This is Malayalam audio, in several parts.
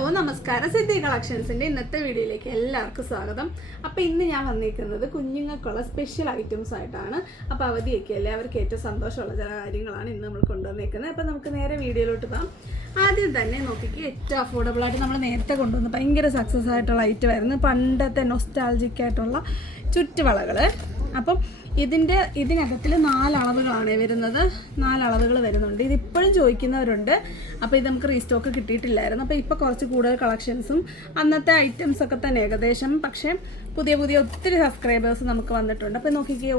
ഹലോ നമസ്കാരം, സിദ്ധി കളക്ഷൻസിൻ്റെ ഇന്നത്തെ വീഡിയോയിലേക്ക് എല്ലാവർക്കും സ്വാഗതം. അപ്പോൾ ഇന്ന് ഞാൻ വന്നിരിക്കുന്നത് കുഞ്ഞുങ്ങൾക്കുള്ള സ്പെഷ്യൽ ഐറ്റംസ് ആയിട്ടാണ്. അപ്പോൾ അവധിയൊക്കെ അല്ലേ, അവർക്ക് ഏറ്റവും സന്തോഷമുള്ള ചില കാര്യങ്ങളാണ് ഇന്ന് നമ്മൾ കൊണ്ടുവന്നിരിക്കുന്നത്. അപ്പോൾ നമുക്ക് നേരെ വീഡിയോയിലോട്ട് പോകാം. ആദ്യം തന്നെ നോക്കിക്ക് ഏറ്റവും അഫോർഡബിൾ ആയിട്ട് നമ്മൾ നേരത്തെ കൊണ്ടുവന്ന് ഭയങ്കര സക്സസ് ആയിട്ടുള്ള ഐറ്റം ആയിരുന്നു പണ്ടത്തെ നൊസ്റ്റാൾജിക് ആയിട്ടുള്ള ചുറ്റുവളകൾ. അപ്പം ഇതിനകത്തിൽ 4 അളവുകളാണ് വരുന്നത്. 4 അളവുകൾ വരുന്നുണ്ട്. ഇതിപ്പോഴും ചോദിക്കുന്നവരുണ്ട്. അപ്പോൾ ഇത് നമുക്ക് റീസ്റ്റോക്ക് കിട്ടിയിട്ടില്ലായിരുന്നു. അപ്പോൾ ഇപ്പോൾ കുറച്ച് കൂടുതൽ കളക്ഷൻസും അന്നത്തെ ഐറ്റംസ് ഒക്കെ തന്നെ ഏകദേശം. പക്ഷേ പുതിയ ഒത്തിരി സബ്സ്ക്രൈബേഴ്സ് നമുക്ക് വന്നിട്ടുണ്ട്. അപ്പോൾ നോക്കിക്കേ,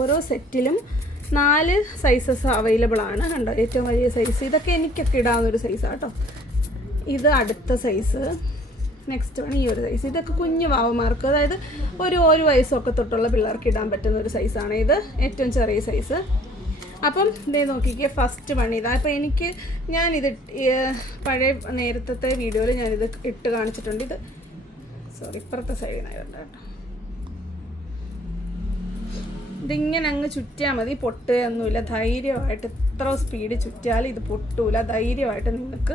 ഓരോ സെറ്റിലും 4 സൈസസ് അവൈലബിൾ ആണ്. കണ്ടോ, ഏറ്റവും വലിയ സൈസ് ഇതൊക്കെ എനിക്കൊക്കെ ഇടാവുന്നൊരു സൈസാണ് കേട്ടോ. ഇത് അടുത്ത സൈസ്, നെക്സ്റ്റ് ആണ് ഈ ഒരു സൈസ്. ഇതൊക്കെ കുഞ്ഞു വാവമാർക്ക്, അതായത് ഒരു വയസ്സൊക്കെ തൊട്ടുള്ള പിള്ളേർക്ക് ഇടാൻ പറ്റുന്ന ഒരു സൈസാണ് ഇത്, ഏറ്റവും ചെറിയ സൈസ്. അപ്പം ഇതേ നോക്കിക്കേ, ഫസ്റ്റ് വൺ ഇതാ. അപ്പോൾ ഞാനിത് പഴയ നേരത്തെ വീഡിയോയിൽ ഞാനിത് ഇട്ട് കാണിച്ചിട്ടുണ്ട്. ഇത് ഇപ്പുറത്തെ സൈഡിൽ നിന്നായിരുന്നു കേട്ടോ. ഇതിങ്ങനെ അങ്ങ് ചുറ്റിയാൽ മതി, പൊട്ടുകയൊന്നുമില്ല. ധൈര്യമായിട്ട് എത്ര സ്പീഡ് ചുറ്റിയാലും ഇത് പൊട്ടൂല. ധൈര്യമായിട്ട് നിങ്ങൾക്ക്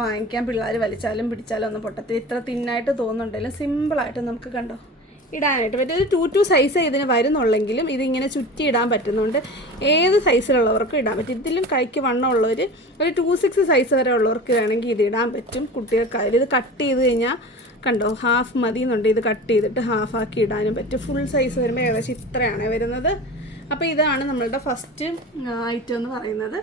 വാങ്ങിക്കാൻ. പിള്ളേർ വലിച്ചാലും പിടിച്ചാലും ഒന്നും പൊട്ടത്തില്ല. ഇത്ര തിന്നായിട്ട് തോന്നുന്നുണ്ടെങ്കിലും സിമ്പിളായിട്ട് നമുക്ക് കണ്ടോ ഇടാനായിട്ട് പറ്റും. ഒരു 2 സൈസ് ഇതിന് വരുന്നുള്ളെങ്കിലും ഇതിങ്ങനെ ചുറ്റി ഇടാൻ പറ്റുന്നുണ്ട്. ഏത് സൈസിലുള്ളവർക്കും ഇടാൻ പറ്റും. ഇതിലും കൈക്ക് വണ്ണമുള്ളവർ ഒരു 2-6 സൈസ് വരെ ഉള്ളവർക്ക് വേണമെങ്കിൽ ഇത് ഇടാൻ പറ്റും. കുട്ടികൾക്കായാലും ഇത് കട്ട് ചെയ്ത് കഴിഞ്ഞാൽ കണ്ടോ ഹാഫ് മതി എന്നുണ്ട്. ഇത് കട്ട് ചെയ്തിട്ട് ഹാഫാക്കി ഇടാനും പറ്റും. ഫുൾ സൈസ് വരുമ്പോൾ ഏകദേശം ഇത്രയാണ് വരുന്നത്. അപ്പോൾ ഇതാണ് നമ്മളുടെ ഫസ്റ്റ് ഐറ്റം എന്ന് പറയുന്നത്.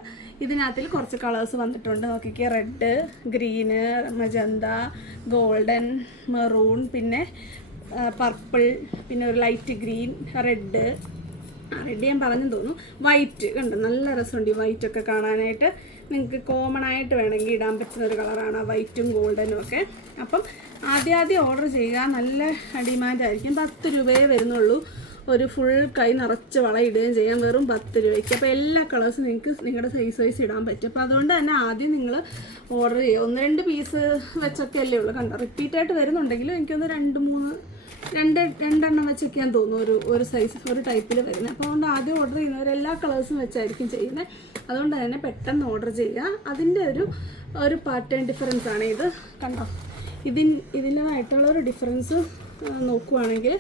ഇതിനകത്തിൽ കുറച്ച് കളേഴ്സ് വന്നിട്ടുണ്ട്. നോക്കിക്കേ, red, green, magenta, golden, maroon, പിന്നെ പർപ്പിൾ, പിന്നെ ഒരു ലൈറ്റ് ഗ്രീൻ, റെഡ് ഞാൻ പറഞ്ഞു തോന്നുന്നു, വൈറ്റ്. കണ്ടോ, നല്ല രസമുണ്ട് ഈ വൈറ്റൊക്കെ കാണാനായിട്ട്. നിങ്ങൾക്ക് കോമൺ ആയിട്ട് വേണമെങ്കിൽ ഇടാൻ പറ്റുന്ന ഒരു കളറാണ് വൈറ്റും ഗോൾഡനും ഒക്കെ. അപ്പം ആദ്യം ഓർഡർ ചെയ്യുക. നല്ല ഡിമാൻഡായിരിക്കും. 10 രൂപയേ വരുന്നുള്ളൂ. ഒരു ഫുൾ കൈ നിറച്ച് വള ഇടുകയും ചെയ്യാം വെറും 10 രൂപയ്ക്ക്. അപ്പോൾ എല്ലാ കളേഴ്സും നിങ്ങൾക്ക് നിങ്ങളുടെ സൈസ് ഇടാൻ പറ്റും. അപ്പോൾ അതുകൊണ്ട് തന്നെ ആദ്യം നിങ്ങൾ ഓർഡർ ചെയ്യുക. 1-2 പീസ് വെച്ചൊക്കെ അല്ലേ ഉള്ളൂ. കണ്ടോ, റിപ്പീറ്റായിട്ട് വരുന്നുണ്ടെങ്കിലും എനിക്കൊന്ന് 2-3 വെച്ചൊക്കെയാന്ന് തോന്നുന്നു ഒരു സൈസ് ഒരു ടൈപ്പിൽ വരുന്നത്. അപ്പോൾ അതുകൊണ്ട് ആദ്യം ഓർഡർ ചെയ്യുന്നവർ എല്ലാ കളേഴ്സും വെച്ചായിരിക്കും ചെയ്യുന്നത്. അതുകൊണ്ട് തന്നെ പെട്ടെന്ന് ഓർഡർ ചെയ്യുക. അതിൻ്റെ ഒരു പാറ്റേൺ ഡിഫറൻസ് ആണ് ഇത്. കണ്ടോ, ഇതിനായിട്ടുള്ള ഒരു ഡിഫറൻസ് നോക്കുവാണെങ്കിൽ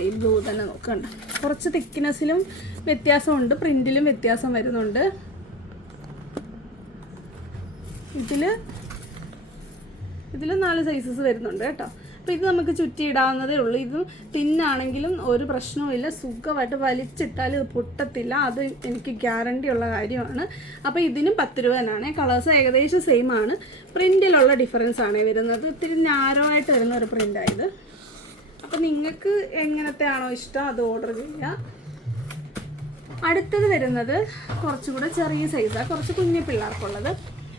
ഈ ബ്ലൂ തന്നെ നോക്കണ്ട. കുറച്ച് തിക്നെസ്സിലും വ്യത്യാസമുണ്ട്, പ്രിൻറ്റിലും വ്യത്യാസം വരുന്നുണ്ട്. ഇതിൽ 4 സൈസസ് വരുന്നുണ്ട് കേട്ടോ. അപ്പോൾ ഇത് നമുക്ക് ചുറ്റിയിടാവുന്നതേ ഉള്ളൂ. ഇതും തിന്നാണെങ്കിലും ഒരു പ്രശ്നവുമില്ല. സുഖമായിട്ട് വലിച്ചിട്ടാൽ ഇത് പൊട്ടത്തില്ല. അത് എനിക്ക് ഗ്യാരണ്ടി ഉള്ള കാര്യമാണ്. അപ്പോൾ ഇതിനും 10 രൂപ തന്നെയാണ്. കളേഴ്സ് ഏകദേശം സെയിം ആണ്. പ്രിൻറ്റിലുള്ള ഡിഫറൻസ് ആണ് വരുന്നത്. ഇത്തിരി നാരോ ആയിട്ട് വരുന്ന ഒരു പ്രിൻ്റായത്. അപ്പോൾ നിങ്ങൾക്ക് എങ്ങനത്തെ ആണോ ഇഷ്ടം അത് ഓർഡർ ചെയ്യുക. അടുത്തത് വരുന്നത് കുറച്ചുകൂടെ ചെറിയ സൈസാണ്, കുറച്ച് കുഞ്ഞു പിള്ളേർക്കുള്ളത്.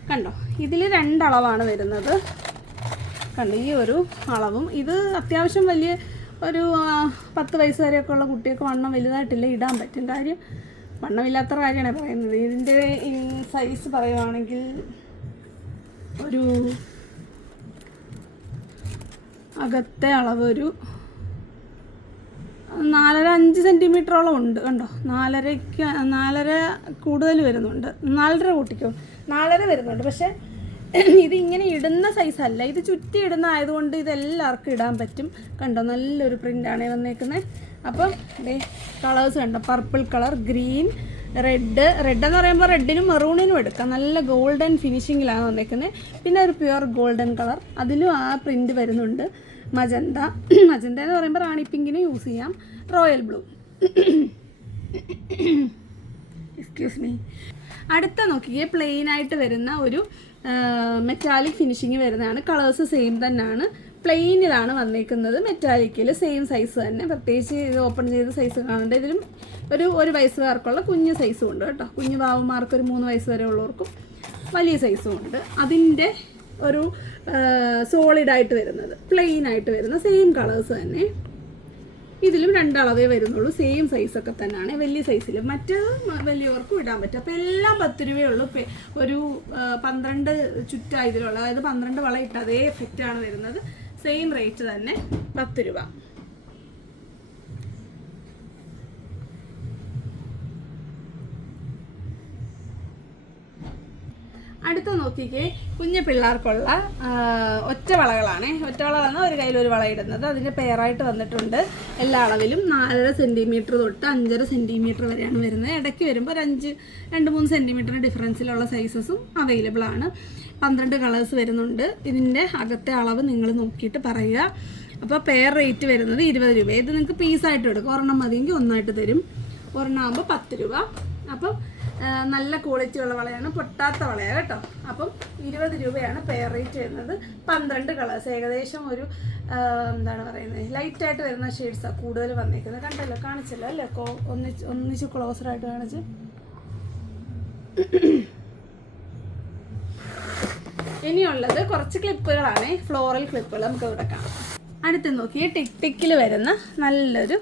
കണ്ടോ, ഇതിൽ 2 അളവാണ് വരുന്നത്. കണ്ടോ, ഈ ഒരു അളവും. ഇത് അത്യാവശ്യം വലിയ ഒരു 10 വയസ്സ് വരെയൊക്കെ ഉള്ള കുട്ടികൾക്ക് വണ്ണം വലുതായിട്ടില്ല, ഇടാൻ പറ്റും. കാര്യം വണ്ണമില്ലാത്ത കാര്യമാണ് പറയുന്നത്. ഇതിൻ്റെ സൈസ് പറയുവാണെങ്കിൽ ഒരു അകത്തെ അളവ് ഒരു 4-5 സെൻറ്റിമീറ്ററോളം ഉണ്ട്. കണ്ടോ, 4 കൂടുതൽ വരുന്നുണ്ട്. 4.5 കൂട്ടിക്കോ, 4 വരുന്നുണ്ട്. പക്ഷേ ഇതിങ്ങനെ ഇടുന്ന സൈസല്ല, ഇത് ചുറ്റി ഇടുന്ന ആയതുകൊണ്ട് ഇതെല്ലാവർക്കും ഇടാൻ പറ്റും. കണ്ടോ, നല്ലൊരു പ്രിൻ്റാണ് വന്നേക്കുന്നത്. അപ്പം കളേഴ്സ് കണ്ടോ, പർപ്പിൾ കളർ, ഗ്രീൻ, റെഡ് എന്ന് പറയുമ്പോൾ റെഡിനും മെറൂണിനും എടുക്കാം. നല്ല ഗോൾഡൻ ഫിനിഷിങ്ങിലാണ് വന്നേക്കുന്നത്. പിന്നെ ഒരു പ്യുവർ ഗോൾഡൻ കളർ, അതിലും ആ പ്രിൻ്റ് വരുന്നുണ്ട്. മജന്ത എന്ന് പറയുമ്പോൾ റാണി പിങ്കിന് യൂസ് ചെയ്യാം. Royal blue, excuse me. അടുത്ത നോക്കിയേ, പ്ലെയിൻ ആയിട്ട് വരുന്ന ഒരു മെറ്റാലിക് ഫിനിഷിങ് വരുന്നതാണ്. കളേഴ്സ് സെയിം തന്നെയാണ്. പ്ലെയിനിലാണ് വന്നേക്കുന്നത്. മെറ്റാലിക്കിൽ സെയിം സൈസ് തന്നെ. പ്രത്യേകിച്ച് ഇത് ഓപ്പൺ ചെയ്ത സൈസ് കാണേണ്ട. ഇതിലും ഒരു വയസ്സുകാർക്കുള്ള കുഞ്ഞു സൈസും ഉണ്ട് കേട്ടോ. കുഞ്ഞു ബാവന്മാർക്ക് ഒരു 3 വയസ്സ് വരെ ഉള്ളവർക്കും വലിയ സൈസും ഉണ്ട്. അതിൻ്റെ ഒരു സോളിഡായിട്ട് വരുന്നത്, പ്ലെയിൻ ആയിട്ട് വരുന്ന സെയിം കളേഴ്സ് തന്നെ. ഇതിലും 2 അളവേ വരുന്നുള്ളൂ. സെയിം സൈസൊക്കെ തന്നെയാണ്. വലിയ സൈസിൽ മറ്റേത് വലിയവർക്കും ഇടാൻ പറ്റും. അപ്പോൾ എല്ലാം 10 രൂപയുള്ളൂ. ഒരു 12 ചുറ്റാ ഇതിലുള്ള, അതായത് 12 വള ഇട്ട് അതേ എഫക്റ്റാണ് വരുന്നത്. സെയിം റേറ്റ് തന്നെ, 10 രൂപ. അടുത്ത നോക്കിക്കേ, കുഞ്ഞു പിള്ളേർക്കുള്ള ഒറ്റവളകളാണ്. ഒറ്റവളകളാണ് ഒരു കയ്യിലൊരു വള ഇടുന്നത്. അതിൻ്റെ പെയറായിട്ട് വന്നിട്ടുണ്ട്. എല്ലാ അളവിലും 4.5 സെൻറ്റിമീറ്റർ തൊട്ട് 5.5 സെൻറ്റിമീറ്റർ വരെയാണ് വരുന്നത്. ഇടയ്ക്ക് വരുമ്പോൾ 2-3 സെൻറ്റിമീറ്ററിന് ഡിഫറൻസിലുള്ള സൈസസും അവൈലബിൾ ആണ്. 12 കളേഴ്സ് വരുന്നുണ്ട്. ഇതിൻ്റെ അകത്തെ അളവ് നിങ്ങൾ നോക്കിയിട്ട് പറയുക. അപ്പോൾ പെയർ റേറ്റ് വരുന്നത് 20 രൂപ. ഇത് നിങ്ങൾക്ക് പീസായിട്ട് എടുക്കും. ഒരെണ്ണം മതിയെങ്കിൽ ഒന്നായിട്ട് തരും. ഒരെണ്ണം ആകുമ്പോൾ 10 രൂപ. അപ്പം നല്ല ക്വാളിറ്റി ഉള്ള വളയാണ്, പൊട്ടാത്ത വളയാണ് കേട്ടോ. അപ്പം 20 രൂപയാണ് പെയർ റേറ്റ് വരുന്നത്. 12 കളേഴ്സ്, ഏകദേശം ഒരു എന്താണ് പറയുന്നത്, ലൈറ്റായിട്ട് വരുന്ന ഷെയ്ഡ്സാണ് കൂടുതൽ വന്നേക്കുന്നത്. കണ്ടല്ലോ, കാണിച്ചല്ലോ അല്ലേ, ഒന്നിച്ച് ക്ലോസറായിട്ട് കാണിച്ച്. ഇനിയുള്ളത് കുറച്ച് ക്ലിപ്പുകളാണ്, ഫ്ലോറൽ ക്ലിപ്പുകൾ. നമുക്ക് ഇവിടെ കാണാം. അടുത്ത് നോക്കി ടിക്കിൽ വരുന്ന നല്ലൊരു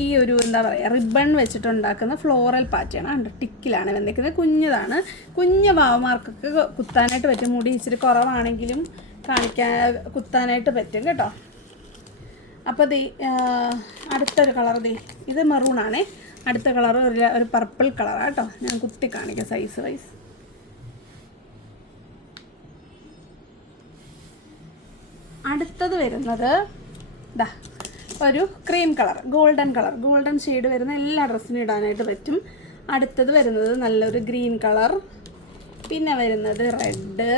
ഈ ഒരു എന്താ പറയുക, റിബൺ വെച്ചിട്ടുണ്ടാക്കുന്ന ഫ്ലോറൽ പാറ്റേൺ ആണ്. ടിക്കിലാണ് വന്നിരിക്കുന്നത്. കുഞ്ഞതാണ്, കുഞ്ഞ് വാവമാർക്കൊക്കെ കുത്താനായിട്ട് പറ്റും. മുടി ഇച്ചിരി കുറവാണെങ്കിലും കുത്താനായിട്ട് പറ്റും കേട്ടോ. അപ്പോൾ അടുത്തൊരു കളർ ഇത് മെറൂണാണേ. അടുത്ത കളർ ഒരു പർപ്പിൾ കളറാണ് കേട്ടോ. ഞാൻ കുത്തി കാണിക്കാം സൈസ് വൈസ്. അടുത്തത് വരുന്നത് ഒരു ക്രീം കളർ, ഗോൾഡൻ ഷെയ്ഡ് വരുന്ന എല്ലാ ഡ്രസ്സിനും ഇടാനായിട്ട് പറ്റും. അടുത്തത് വരുന്നത് നല്ലൊരു ഗ്രീൻ കളർ, പിന്നെ വരുന്നത് റെഡ്,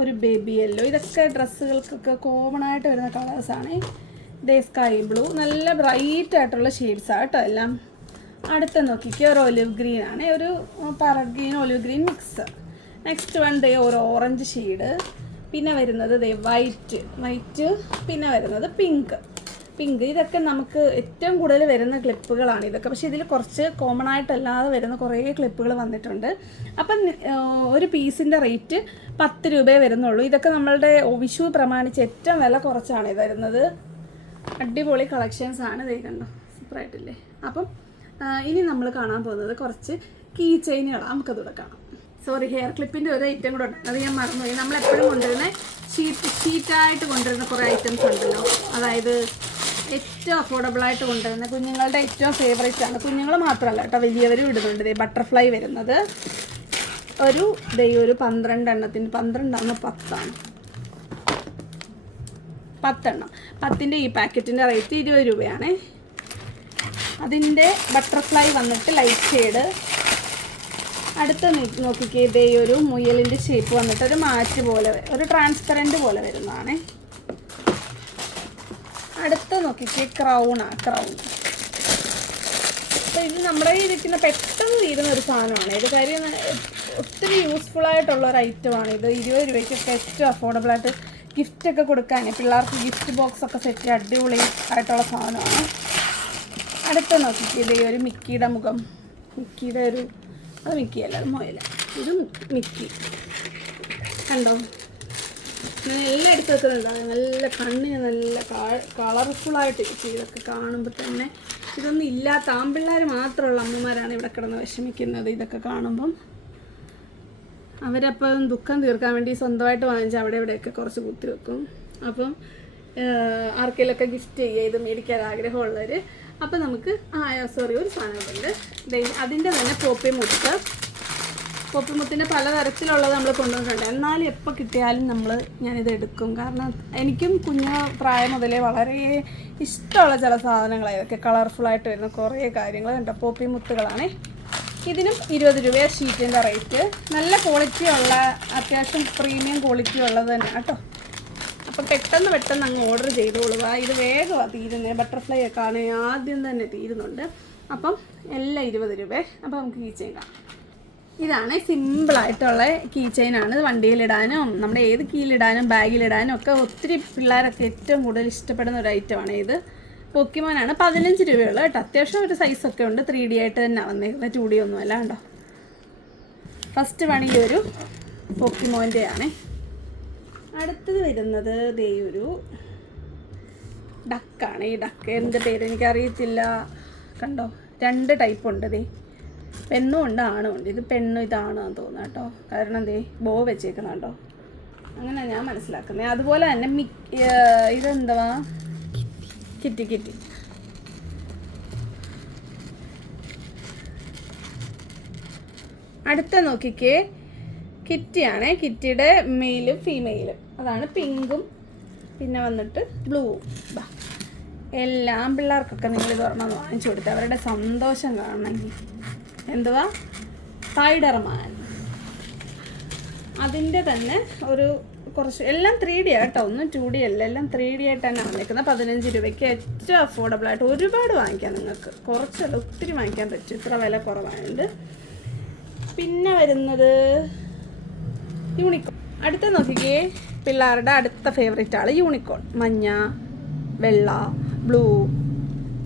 ഒരു ബേബി യെല്ലോ. ഇതൊക്കെ ഡ്രസ്സുകൾക്കൊക്കെ കോമൺ ആയിട്ട് വരുന്ന കളേഴ്സാണ്. ഇതേ സ്കൈ ബ്ലൂ, നല്ല ബ്രൈറ്റ് ആയിട്ടുള്ള ഷെയ്ഡ്സാണ് കേട്ടോ എല്ലാം. അടുത്ത നോക്കിക്കുക, ഒരു ഒലിവ് ഗ്രീൻ ആണ്, ഒരു parrot green olive green mix. Next one ഒരു ഓറഞ്ച് ഷെയ്ഡ്, പിന്നെ വരുന്നത് വൈറ്റ്, പിന്നെ വരുന്നത് പിങ്ക്. ഇതൊക്കെ നമുക്ക് ഏറ്റവും കൂടുതൽ വരുന്ന ക്ലിപ്പുകളാണ് ഇതൊക്കെ. പക്ഷേ ഇതിൽ കുറച്ച് കോമൺ ആയിട്ടല്ലാതെ വരുന്ന കുറേ ക്ലിപ്പുകൾ വന്നിട്ടുണ്ട്. അപ്പം ഒരു പീസിൻ്റെ റേറ്റ് 10 രൂപയെ വരുന്നുള്ളൂ. ഇതൊക്കെ നമ്മളുടെ വിഷു പ്രമാണിച്ച് ഏറ്റവും വില കുറച്ചാണ് ഇത് വരുന്നത്. അടിപൊളി കളക്ഷൻസ് ആണ്. ഇത് കണ്ടോ, സൂപ്പറായിട്ടില്ലേ. അപ്പം ഇനി നമ്മൾ കാണാൻ പോകുന്നത് കുറച്ച് കീ ചെയിനുകളാണ്. നമുക്കതൂടെ കാണാം. സോറി, ഹെയർ ക്ലിപ്പിൻ്റെ ഒരു ഐറ്റം കൂടെ ഉണ്ട്, അത് ഞാൻ മറന്നുപോയി. നമ്മളെപ്പോഴും കൊണ്ടുവരുന്ന ഷീറ്റായിട്ട് കൊണ്ടുവരുന്ന കുറേ ഐറ്റംസ് ഉണ്ടല്ലോ, അതായത് ഏറ്റവും അഫോർഡബിളായിട്ട് കൊണ്ടുവരുന്ന കുഞ്ഞുങ്ങളുടെ ഏറ്റവും ഫേവറേറ്റ് ആണ്. കുഞ്ഞുങ്ങൾ മാത്രമല്ല കേട്ടോ, വലിയവരും ഇടുന്നുണ്ട്. ബട്ടർഫ്ലൈ വരുന്നത് ഒരു 12 എണ്ണത്തിന് 12 10 എണ്ണം. 10ൻ്റെ ഈ പാക്കറ്റിൻ്റെ റേറ്റ് 20 രൂപയാണ്. അതിൻ്റെ ബട്ടർഫ്ലൈ വന്നിട്ട് ലൈറ്റ് ഷെയ്ഡ്. അടുത്ത നോക്കിക്കേ, ഇതേ ഒരു മുയലിൻ്റെ ഷേപ്പ് വന്നിട്ട് ഒരു മാറ്റ് പോലെ, ഒരു ട്രാൻസ്പെറൻറ്റ് പോലെ വരുന്നതാണ്. അടുത്ത നോക്കിക്കേ, ക്രൗൺ. അപ്പോൾ ഇത് നമ്മുടെ ഇരിക്കുന്ന പെട്ടെന്ന് തീരുന്ന ഒരു സാധനമാണ് ഇത്. കാര്യം ഒത്തിരി യൂസ്ഫുള്ളായിട്ടുള്ള ഒരു ഐറ്റമാണ് ഇത്. 20 രൂപയ്ക്കൊക്കെ ഏറ്റവും അഫോർഡബിളായിട്ട് ഗിഫ്റ്റൊക്കെ കൊടുക്കാൻ, പിള്ളേർക്ക് ഗിഫ്റ്റ് ബോക്സൊക്കെ സെറ്റ് അടിപൊളി ആയിട്ടുള്ള സാധനമാണ്. അടുത്ത നോക്കിക്കേ, ഇതേ ഒരു മിക്കിയുടെ മുഖം. മിക്കിയുടെ ഒരു, അത് മിക്കിയല്ല, അത് മുയല. ഇത് മിക്കി കണ്ടോ, എല്ലാം എടുത്ത് വെക്കുന്നുണ്ടാവും. നല്ല കണ്ണിന് നല്ല കളർഫുള്ളായിട്ട് ഇരിക്കും. ഇതൊക്കെ കാണുമ്പോൾ തന്നെ ഇതൊന്നും ഇല്ലാത്ത ആൺപിള്ളേർ മാത്രമുള്ള അമ്മമാരാണ് ഇവിടെ കിടന്ന് വിഷമിക്കുന്നത്. ഇതൊക്കെ കാണുമ്പം അവരപ്പം ദുഃഖം തീർക്കാൻ വേണ്ടി സ്വന്തമായിട്ട് വാങ്ങിച്ച് അവിടെ ഇവിടെയൊക്കെ കുറച്ച് കുത്തി വെക്കും. അപ്പം ആർക്കെങ്കിലൊക്കെ ഗിഫ്റ്റ് ചെയ്യുക ഇത് മേടിക്കാൻ ആഗ്രഹമുള്ളവർ. അപ്പം നമുക്ക് ഒരു സാധനമുണ്ട്, അതിൻ്റെ തന്നെ പോപ്പിമുത്തിൻ്റെ പലതരത്തിലുള്ളത് നമ്മൾ കൊണ്ടുവന്നിട്ടുണ്ട്. എന്നാലും എപ്പോൾ കിട്ടിയാലും ഞാനിത് എടുക്കും. കാരണം എനിക്കും കുഞ്ഞു പ്രായം മുതലേ വളരെ ഇഷ്ടമുള്ള ചില സാധനങ്ങളാണ് ഇതൊക്കെ. കളർഫുള്ളായിട്ട് വരുന്ന കുറേ കാര്യങ്ങൾ കണ്ടോ, പോപ്പിമുത്തുകളാണ്. ഇതിനും 20 രൂപയാണ് ഷീറ്റിൻ്റെ റേറ്റ്. നല്ല ക്വാളിറ്റി ഉള്ള, അത്യാവശ്യം പ്രീമിയം ക്വാളിറ്റി ഉള്ളത് തന്നെ കേട്ടോ. അപ്പം പെട്ടെന്ന് അങ്ങ് ഓർഡർ ചെയ്തോളുക. ഇത് വേഗമാണ് തീരുന്നത്. ബട്ടർഫ്ലൈ ഒക്കെ ആണെങ്കിൽ ആദ്യം തന്നെ തീരുന്നുണ്ട്. അപ്പം എല്ലാം 20 രൂപ. അപ്പം നമുക്ക് കീ ചെയിൻ കാണാം. ഇതാണ് സിമ്പിളായിട്ടുള്ള കീ ചെയിനാണ്. വണ്ടിയിലിടാനും നമ്മുടെ ഏത് കീയിലിടാനും ബാഗിലിടാനും ഒക്കെ ഒത്തിരി പിള്ളേരൊക്കെ ഏറ്റവും കൂടുതൽ ഇഷ്ടപ്പെടുന്ന ഒരു ഐറ്റമാണ് ഇത്. പോക്കിമോനാണ്. 15 രൂപയുള്ളൂ കേട്ടോ. അത്യാവശ്യം ഒരു സൈസൊക്കെ ഉണ്ട്. 3D ആയിട്ട് തന്നെ വന്നേക്കുന്നത്, 2D ഒന്നുമല്ല കേട്ടോ. ഫസ്റ്റ് പണി ഒരു പോക്കിമോൻ്റെ ആണ്. അടുത്തത് വരുന്നത് ഒരു ഡക്കാണ്. ഈ ഡക്ക് എൻ്റെ പേര് എനിക്കറിയത്തില്ല. കണ്ടോ, 2 ടൈപ്പ് ഉണ്ട്. പെണ്ണും ഉണ്ട് ആണും ഉണ്ട്. ഇത് പെണ്ണും ഇതാണെന്ന് തോന്നുന്നു കേട്ടോ. കാരണം ബോ വെച്ചേക്കുന്നുണ്ടോ, അങ്ങനെ ഞാൻ മനസ്സിലാക്കുന്നത്. അതുപോലെ തന്നെ ഇതെന്തുവാ, കിറ്റി. അടുത്ത നോക്കിക്കേ, കിറ്റിയാണേ. കിറ്റിയുടെ മെയിലും ഫീമെയിലും അതാണ് പിങ്കും പിന്നെ വന്നിട്ട് ബ്ലൂവും. എല്ലാം പിള്ളേർക്കൊക്കെ നിങ്ങൾ ഇത് ഒരെണ്ണം വാങ്ങിച്ചു കൊടുത്ത് അവരുടെ സന്തോഷം കാണണമെങ്കിൽ. എന്തുവാ? സ്പൈഡർമാൻ. അതിൻ്റെ തന്നെ ഒരു കുറച്ച് എല്ലാം 3D ആട്ടോ, ഒന്നും 2D അല്ല, എല്ലാം 3D ആയിട്ടാണ് വന്നിരിക്കുന്നത്. 15 രൂപയ്ക്ക് ഏറ്റവും അഫോർഡബിൾ ആയിട്ട് ഒരുപാട് വാങ്ങിക്കാം നിങ്ങൾക്ക്. കുറച്ചല്ല, ഒത്തിരി വാങ്ങിക്കാൻ പറ്റും, ഇത്ര വില കുറവായുണ്ട്. പിന്നെ വരുന്നത് യൂണിക്കോൺ. അടുത്ത നോക്കിക്കേ, പിള്ളേരുടെ അടുത്ത ഫേവറേറ്റ് ആൾ യൂണിക്കോൺ. മഞ്ഞ, വെള്ള, ബ്ലൂ,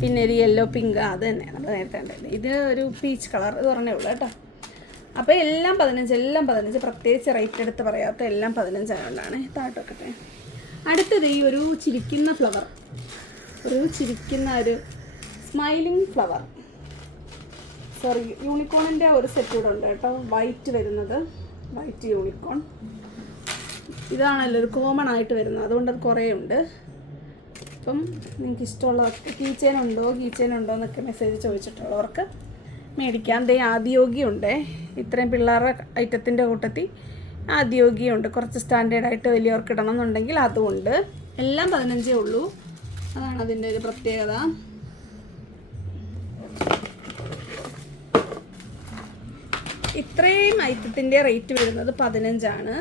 പിന്നെ ഒരു യെല്ലോ, പിങ്ക്. അത് തന്നെ നമ്മൾ നേരത്തെ കണ്ടത്. ഇത് ഒരു പീച്ച് കളർ, ഇത് പറഞ്ഞേ ഉള്ളൂ കേട്ടോ. അപ്പോൾ എല്ലാം 15. പ്രത്യേകിച്ച് റേറ്റ് എടുത്ത് പറയാത്ത എല്ലാം 15 ആയതുകൊണ്ടാണ്. താഴോട്ട് വെക്കട്ടെ. അടുത്തത് ഈ ഒരു ചിരിക്കുന്ന ഫ്ലവർ, ഒരു സ്മൈലിംഗ് ഫ്ലവർ. സോറി, യൂണിക്കോണിൻ്റെ ഒരു സെറ്റ് കൂടെ ഉണ്ട് കേട്ടോ, വൈറ്റ് വരുന്നത്. വൈറ്റ് യൂണിക്കോൺ ഇതാണല്ലോ ഒരു കോമൺ ആയിട്ട് വരുന്നത്, അതുകൊണ്ട് അത് കുറേ ഉണ്ട്. അപ്പം നിങ്ങൾക്ക് ഇഷ്ടമുള്ളവർക്ക് കീ ചെയിൻ ഉണ്ടോ എന്നൊക്കെ മെസ്സേജ് ചോദിച്ചിട്ടുള്ളവർക്ക് മേടിക്കാം. ആദിയോഗിയുണ്ട്. ഇത്രയും പിള്ളേരുടെ ഐറ്റത്തിൻ്റെ കൂട്ടത്തിൽ ആദിയോഗിയുണ്ട്. കുറച്ച് സ്റ്റാൻഡേർഡായിട്ട് വലിയവർക്ക് ഇടണം എന്നുണ്ടെങ്കിൽ അതുകൊണ്ട്. എല്ലാം 15 ഉള്ളൂ, അതാണ് അതിൻ്റെ ഒരു പ്രത്യേകത. ഇത്രയും ഐറ്റത്തിൻ്റെ റേറ്റ് വരുന്നത് 15 ആണ്.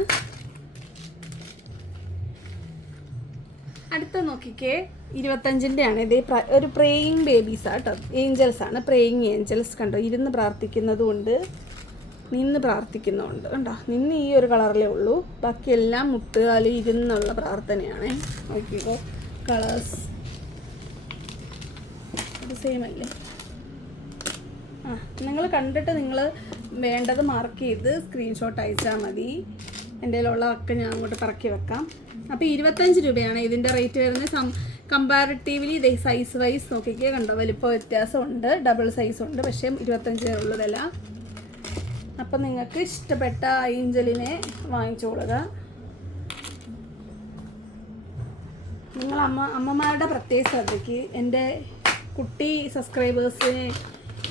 അടുത്ത നോക്കിക്കേ, 25 ആണ്. ഇതേ ഒരു പ്രേയിങ് ബേബീസാണ് കേട്ടോ, ഏഞ്ചൽസ് ആണ്. പ്രേയിങ് ഏഞ്ചൽസ് കണ്ടോ, ഇരുന്ന് പ്രാർത്ഥിക്കുന്നതുകൊണ്ട് നിന്ന് പ്രാർത്ഥിക്കുന്നതുകൊണ്ട് കണ്ടോ. നിന്ന് ഈ ഒരു കളറിലേ ഉള്ളൂ, ബാക്കിയെല്ലാം മുട്ടുകാലി ഇരുന്നുള്ള പ്രാർത്ഥനയാണ്. നോക്കിക്കോ, കളേഴ്സ് ഇത് സെയിം അല്ലേ? നിങ്ങൾ കണ്ടിട്ട് നിങ്ങൾ വേണ്ടത് മാർക്ക് ചെയ്ത് സ്ക്രീൻഷോട്ട് അയച്ചാൽ മതി. എൻ്റെ കയ്യിലുള്ളതൊക്കെ ഞാൻ അങ്ങോട്ട് പറക്കി വെക്കാം. അപ്പോൾ 25 രൂപയാണ് ഇതിൻ്റെ റേറ്റ് വരുന്നത്. കമ്പാരിറ്റീവ്ലി ഇത് സൈസ് വൈസ് നോക്കിക്കേ കണ്ടോ, വലിപ്പം വ്യത്യാസമുണ്ട്, ഡബിൾ സൈസ് ഉണ്ട്, പക്ഷേ 25 ഉള്ളു വില. അപ്പം നിങ്ങൾക്ക് ഇഷ്ടപ്പെട്ട ഏഞ്ചലിനെ വാങ്ങിച്ചോളുക. നിങ്ങൾ അമ്മമാരുടെ പ്രത്യേക ശ്രദ്ധയ്ക്ക്, എൻ്റെ കുട്ടി സബ്സ്ക്രൈബേഴ്സിനെ,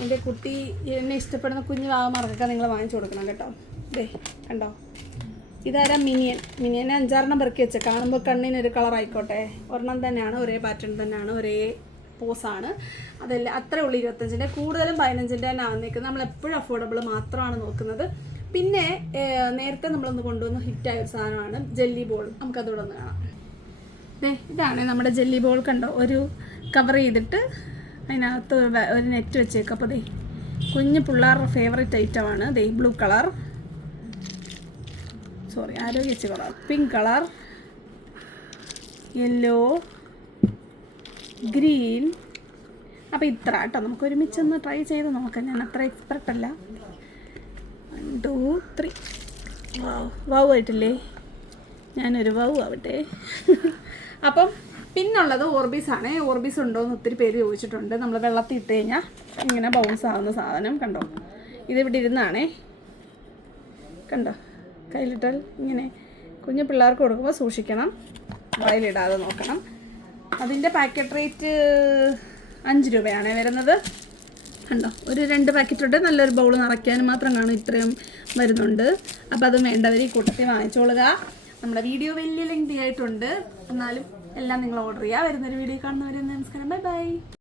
എൻ്റെ കുട്ടി എന്നെ ഇഷ്ടപ്പെടുന്ന കുഞ്ഞു വാവന്മാർക്കൊക്കെ നിങ്ങൾ വാങ്ങിച്ചു കൊടുക്കണം കേട്ടോ. കണ്ടോ, ഇതാരാ? മിനിയനെ 5-6 പെറുക്കി വെച്ച് കാണുമ്പോൾ കണ്ണിനൊരു കളർ ആയിക്കോട്ടെ. ഒരെണ്ണം തന്നെയാണ്, ഒരേ പാറ്റേൺ തന്നെയാണ്, ഒരേ പോസാണ്. അതെല്ലാം അത്രേ ഉള്ളൂ. 25-ൻ്റെ കൂടുതലും 15-ൻ്റെ തന്നെ വന്നിരിക്കുന്നത്. നമ്മളെപ്പോഴും അഫോർഡബിൾ മാത്രമാണ് നോക്കുന്നത്. പിന്നെ നേരത്തെ നമ്മളൊന്ന് കൊണ്ടുവന്ന് ഹിറ്റായ ഒരു സാധനമാണ് ജെല്ലി ബോൾ. നമുക്കതോടെ ഒന്ന് കാണാം. ഇതാണ് നമ്മുടെ ജെല്ലി ബോൾ. കണ്ടോ, ഒരു കവർ ചെയ്തിട്ട് അതിനകത്ത് ഒരു നെറ്റ് വെച്ചേക്കും. അപ്പോൾ കുഞ്ഞു പിള്ളേരുടെ ഫേവറേറ്റ് ഐറ്റമാണ്. ബ്ലൂ കളർ, സോറി ആരോഗ്യ colour, pink colour, yellow, green. അപ്പോൾ ഇത്ര കേട്ടോ, നമുക്ക് ഒരുമിച്ചൊന്ന് ട്രൈ ചെയ്ത് നോക്കാം. ഞാൻ അത്ര എക്സ്പെർട്ട് അല്ല. 1 2 3 വാവ് ആയിട്ടില്ലേ? ഞാനൊരു വാവ് ആവട്ടെ. അപ്പം പിന്നുള്ളത് ഓർബീസ് ആണ്. ഓർബീസ് ഉണ്ടോയെന്ന് ഒത്തിരി പേര് ചോദിച്ചിട്ടുണ്ട്. നമ്മൾ വെള്ളത്തിൽ ഇട്ട് കഴിഞ്ഞാൽ ഇങ്ങനെ ബൗൺസ് ആവുന്ന സാധനം കണ്ടോ, ഇതിവിടെ ഇരുന്നാണേ. കണ്ടോ, കയ്യിലിട്ടാൽ ഇങ്ങനെ. കുഞ്ഞു പിള്ളേർക്ക് കൊടുക്കുമ്പോൾ സൂക്ഷിക്കണം, വായിലിടാതെ നോക്കണം. അതിൻ്റെ പാക്കറ്റ് റേറ്റ് 5 രൂപയാണ് വരുന്നത്. കണ്ടോ, ഒരു 2 പാക്കറ്റുണ്ട്. നല്ലൊരു ബൗൾ നിറയ്ക്കാനും മാത്രം കാണും, ഇത്രയും വരുന്നുണ്ട്. അപ്പോൾ അത് വേണ്ടവർ ഈ കൂട്ടത്തിൽ വാങ്ങിച്ചോളുക. നമ്മുടെ വീഡിയോ വലിയ ലെങ്തി ആയിട്ടുണ്ട്, എന്നാലും എല്ലാം നിങ്ങൾ ഓർഡർ ചെയ്യുക. വരുന്നൊരു വീഡിയോ കാണുന്നവരെ നമസ്കാരം, ബൈ ബൈ.